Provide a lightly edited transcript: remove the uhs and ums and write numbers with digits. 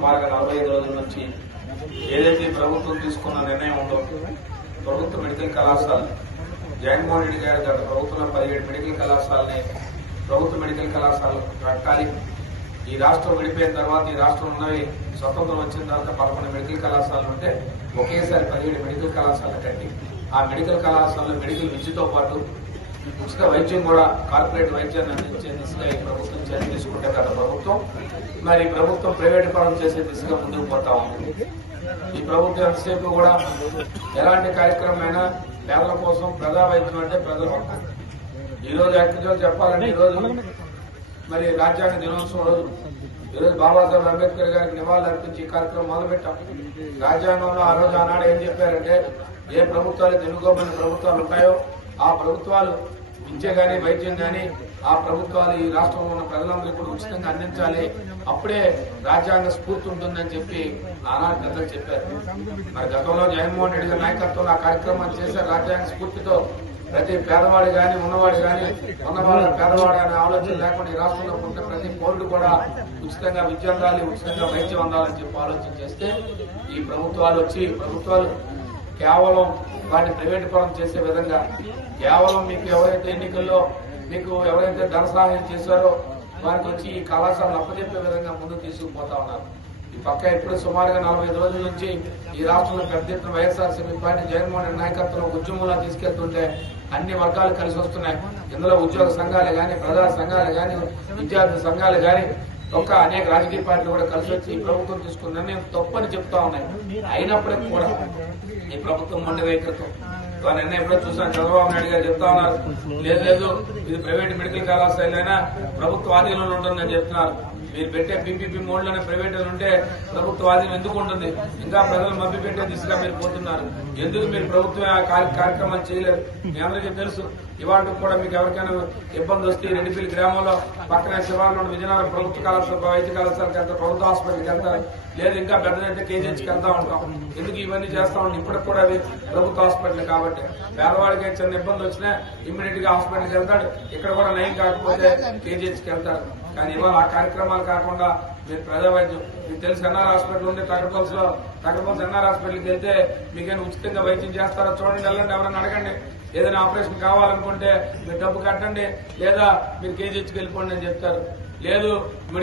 సుమారుగా 45 రోజుల నుంచి ఏదైతే ప్రభుత్వం తీసుకున్న నిర్ణయం ఉందో ప్రభుత్వ మెడికల్ కళాశాల జగన్మోహన్ రెడ్డి గారు గత ప్రభుత్వంలో 17 మెడికల్ కళాశాలని ప్రభుత్వ మెడికల్ కళాశాలలు కట్టాలి. ఈ రాష్ట్రం విడిపోయిన తర్వాత ఈ రాష్ట్రం ఉన్నవి స్వతంత్రం వచ్చిన తర్వాత 11 మెడికల్ కళాశాలలు ఉంటే ఒకేసారి 17 మెడికల్ కళాశాలలు కట్టి ఆ మెడికల్ కళాశాలలో మెడికల్ విద్యతో పాటు ఉచిత వైద్యం కూడా కార్పొరేట్ వైద్యాన్ని అందించే దిశగా ఈ ప్రభుత్వం చర్య తీసుకుంటే గత ప్రభుత్వం మరి ప్రభుత్వం ప్రైవేట్ పరం చేసే దిశగా ముందుకు పోతా ఉంది. ఈ ప్రభుత్వం ఎంతసేపు కూడా ఎలాంటి కార్యక్రమం అయినా పేదల కోసం ప్రజా వైద్యం అంటే ప్రజల హక్కు. ఈ రోజు యాక్చువల్ చెప్పాలంటే ఈ రోజు మరి రాజ్యాంగ దినోత్సవం రోజు ఈరోజు బాబాసాహెబ్ అంబేద్కర్ గారికి నివాళులు అర్పించి ఈ కార్యక్రమం మొదలుపెట్టాం. రాజ్యాంగంలో ఆ రోజు ఆనాడు ఏం చెప్పారంటే ఏ ప్రభుత్వాలు ఎన్నుకోబడిన ప్రభుత్వాలు ఉంటాయో ఆ ప్రభుత్వాలు విద్య గాని వైద్యం గాని ఆ ప్రభుత్వాలు ఈ రాష్ట్రంలో ఉన్న ప్రజలందరికీ కూడా ఉచితంగా అందించాలి, అప్పుడే రాజ్యాంగ స్ఫూర్తి ఉంటుందని చెప్పి ఆనాడు పెద్దలు చెప్పారు. మరి గతంలో జగన్మోహన్ రెడ్డి గారి నాయకత్వంలో ఆ కార్యక్రమాన్ని చేశారు. రాజ్యాంగ స్ఫూర్తితో ప్రతి పేదవాడు గాని ఉన్నవాడు గాని ఉన్నవాడు పేదవాడు అనే ఆలోచన లేకుండా ఈ రాష్ట్రంలో ఉంటే ప్రతి పౌరుడు కూడా ఉచితంగా విద్య అందాలి, ఉచితంగా వైద్యం అందాలని చెప్పి ఆలోచన చేస్తే ఈ ప్రభుత్వాలు కేవలం వాటిని ప్రైవేట్ పరం చేసే విధంగా కేవలం మీకు ఎవరైతే ఎన్నికల్లో మీకు ఎవరైతే ధన సహాయం చేశారో వారికి వచ్చి ఈ కళాశాలను అప్పచెప్పే విధంగా ముందుకు తీసుకుపోతా ఉన్నారు. ఈ పక్క ఇప్పుడు సుమారుగా 45 రోజుల నుంచి ఈ రాష్ట్రంలో పెద్ద ఎత్తున వైఎస్ఆర్సీపీ పార్టీ జగన్మోహన్ రెడ్డి నాయకత్వంలో ఉద్యమంలా తీసుకెళ్తుంటే అన్ని వర్గాలు కలిసి వస్తున్నాయి. ఇందులో ఉద్యోగ సంఘాలు గాని ప్రజా సంఘాలు గాని విద్యార్థి సంఘాలు గాని ఒక అనేక రాజకీయ పార్టీలు కూడా కలిసి వచ్చి ఈ ప్రభుత్వం తీసుకున్న నిర్ణయం తప్పని చెప్తా ఉన్నాయి. అయినప్పటికీ కూడా ఈ ప్రభుత్వం మొండి వైఖరితో నిన్న ఎప్పుడో చూసాను చంద్రబాబు నాయుడు గారు చెప్తా ఉన్నారు, లేదు ఇది ప్రైవేట్ మెడికల్ కళాశాల అయినా ప్రభుత్వ ఆధీనంలో ఉంటుందని చెప్తున్నారు. మీరు పెట్టే పీపీపీ మోడ్లోనే ప్రైవేట్ ఉంటే ప్రభుత్వ ఆధీనం ఎందుకు ఉంటుంది? ఇంకా ప్రజలు మభ్య పెట్టే దిశగా మీరు పోతున్నారు. ఎందుకు మీరు ప్రభుత్వం ఆ కార్యక్రమాలు చేయలేరు? మీ అందరికీ తెలుసు. ఇవాళ కూడా మీకు ఎవరికైనా ఇబ్బంది వస్తే రెడ్డిపల్లి గ్రామంలో పక్కన శివార్లో విజయనగరం ప్రభుత్వ కళాశాల వైద్య కళాశాలకు వెళ్తారు, ప్రభుత్వ హాస్పిటల్కి వెళ్తారు, లేదు ఇంకా పెద్దదంటే కేజీహెచ్కి వెళ్తా ఉంటాం. ఎందుకు ఇవన్నీ చేస్తా ఉంటాం? ఇప్పటికి కూడా అది ప్రభుత్వ హాస్పిటల్ కాబట్టి పేదవాడికి చిన్న ఇబ్బంది వచ్చినా ఇమ్మీడియట్ గా హాస్పిటల్కి వెళ్తాడు. ఇక్కడ కూడా నయం కాకపోతే కేజీహెచ్కి వెళ్తాడు. కానీ ఇవాళ ఆ కార్యక్రమాలు కాకుండా మీరు ప్రజా వైద్యం మీకు తెలుసు ఎన్ఆర్ హాస్పిటల్ ఉంది తగరపల్స్ ఎన్ఆర్ హాస్పిటల్కి వెళ్తే మీకైనా ఉచితంగా వైద్యం చేస్తారో చూడండి, వెళ్ళండి, ఎవరైనా అడగండి. ఏదైనా ఆపరేషన్ కావాలనుకుంటే మీరు డబ్బు కట్టండి, లేదా మీరు కేజీహెచ్కి వెళ్ళిపోండి అని చెప్తారు. లేదు